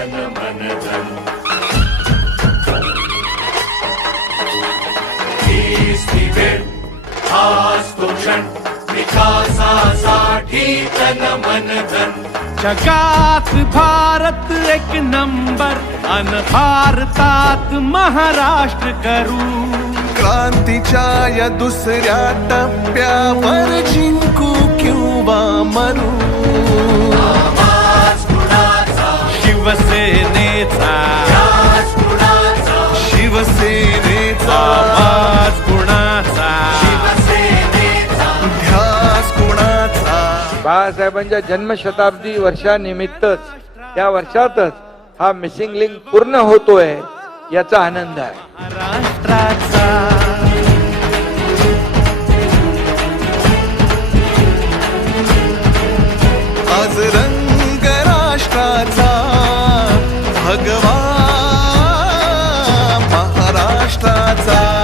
तन मन धन. हीच ती वेळ, हाच तो क्षण, विकासासाठी तन मन धन. जगात भारत एक नंबर अन भारतात महाराष्ट्र करू. क्रांतीच्या या दुसऱ्या टप्प्यावर जिंकू किंवा मरू. आवाज कुणाचा, शिवसेनेचा, याच कुणाचा, शिवसेनेचा आवाज कुणाचा, शिवसेनेचा. ध्यास कुणाचा. बाळासाहेबांच्या जन्मशताब्दी वर्षानिमित्तच त्या वर्षातच हा मिसिंग लिंक पूर्ण होतोय याचा आनंद आहे. महाराष्ट्राचा आज रंग राष्ट्राचा भगवा महाराष्ट्राचा.